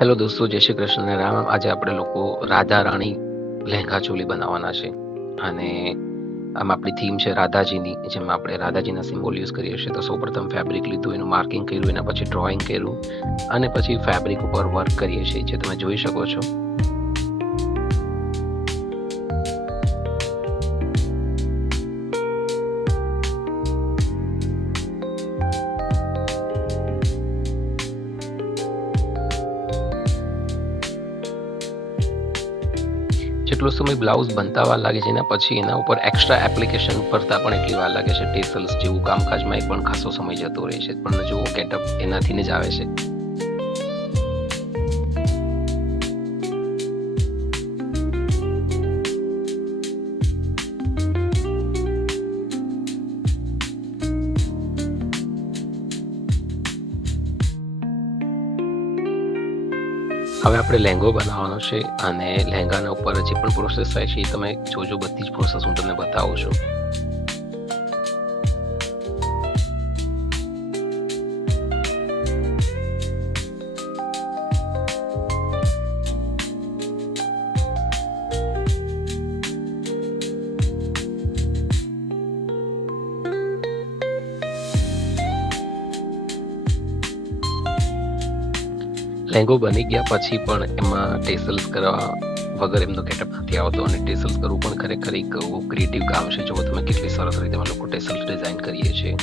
Hello દોસ્તો, જય શ્રી કૃષ્ણ અને રામ. આજે આપણે લોકો રાધા રાણી લહેંગા ચોલી બનાવવાના છે. અને આમ આપણી થીમ છે રાધાજીની, જેમાં આપણે રાધાજીના સિમ્બોલ યુઝ કરીએ છીએ. તો સૌપ્રથમ ફેબ્રિક લીધું, એનું માર્કિંગ કર્યું, એના પછી ડ્રોઈંગ કર્યું અને પછી ફેબ્રિક ઉપર વર્ક કરીએ છીએ, જે તમે જોઈ શકો છો. જેટલો સમય બ્લાઉઝ બનતા વાર લાગે છે, એના પછી એના ઉપર એક્સ્ટ્રા એપ્લિકેશન કરતા પણ એટલી વાર લાગે છે. ટેસલ્સ જેવું કામકાજમાં એ પણ ખાસો સમય જતો રહે છે, પણ જો ગેટઅપ એનાથી જ આવે છે. હવે આપણે લહેંગો બનાવવાનો છે અને લહેંગાના ઉપર જે પણ પ્રોસેસ થાય છે એ તમે જોજો. બધી જ પ્રોસેસ હું તમને બતાવું છું. લહેંગો બની ગયા પછી પણ એમાં ટેસલ્સ કરવા વગર એમનો ગેટઅપ નથી આવતો, અને ટેસલ્સ કરવું પણ ખરેખર એક ક્રિએટિવ કામ છે. જો તમે કેટલી સરસ રીતે અમે લોકો ટેસલ્સ ડિઝાઇન કરીએ છીએ.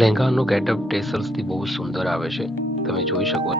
લહેંગાનો ગેટઅપ ટેસલ્સથી બહુ સુંદર આવે છે, તમે જોઈ શકો.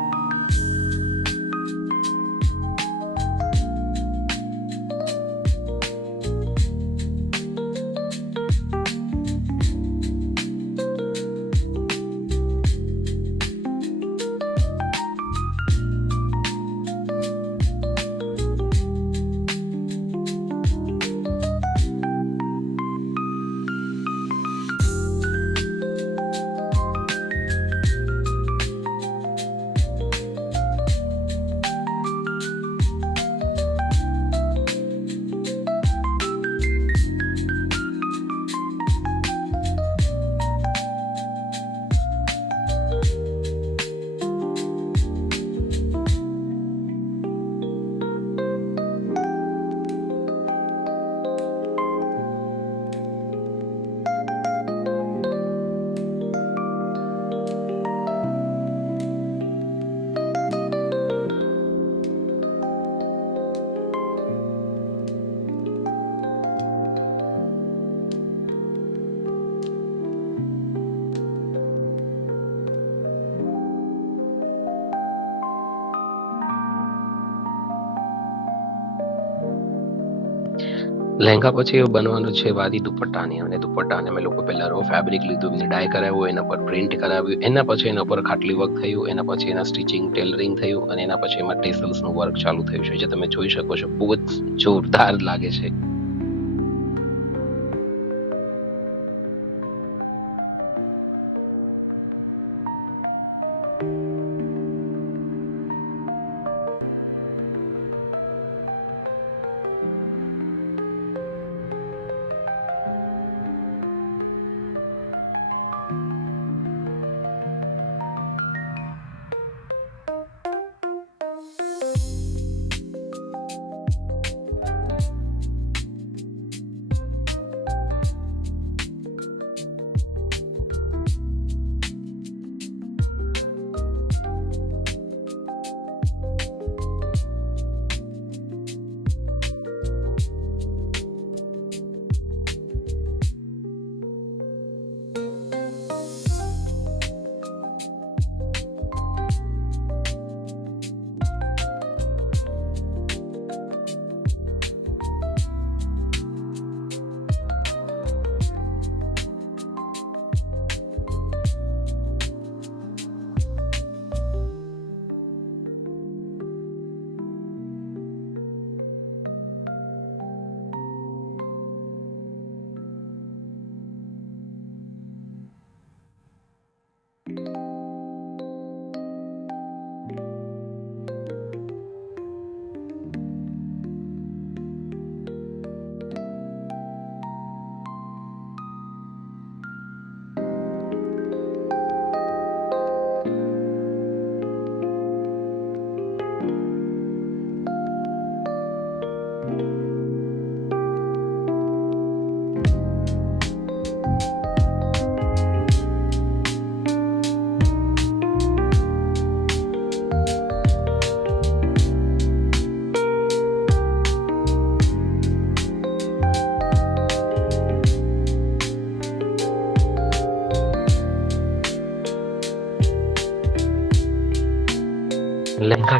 લહેંગા પછી એવું બનવાનું છે વાદી દુપટ્ટાની. અને દુપટ્ટાને અમે લોકો પહેલા રો ફેબ્રિક લીધું, એમને ડાય કરાવ્યું, એના પર પ્રિન્ટ કરાવ્યું, એના પછી એના પર ખાટલી વર્ક થયું, એના પછી એના સ્ટિચિંગ ટેલરિંગ થયું, અને એના પછી એમાં ટેસલ્સનું વર્ક ચાલુ થયું છે, જે તમે જોઈ શકો છો. બહુ જ જોરદાર લાગે છે.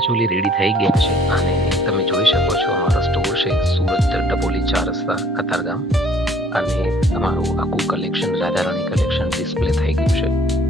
ચોલી રેડી થઈ ગયા છે અને તમે જોઈ શકો છો અમારો સ્ટોર છે સુરત ડભોલી 4 રસ્તા કતારગામ અને અમારું આખું collection Radha Rani collection display થઈ ગયું છે.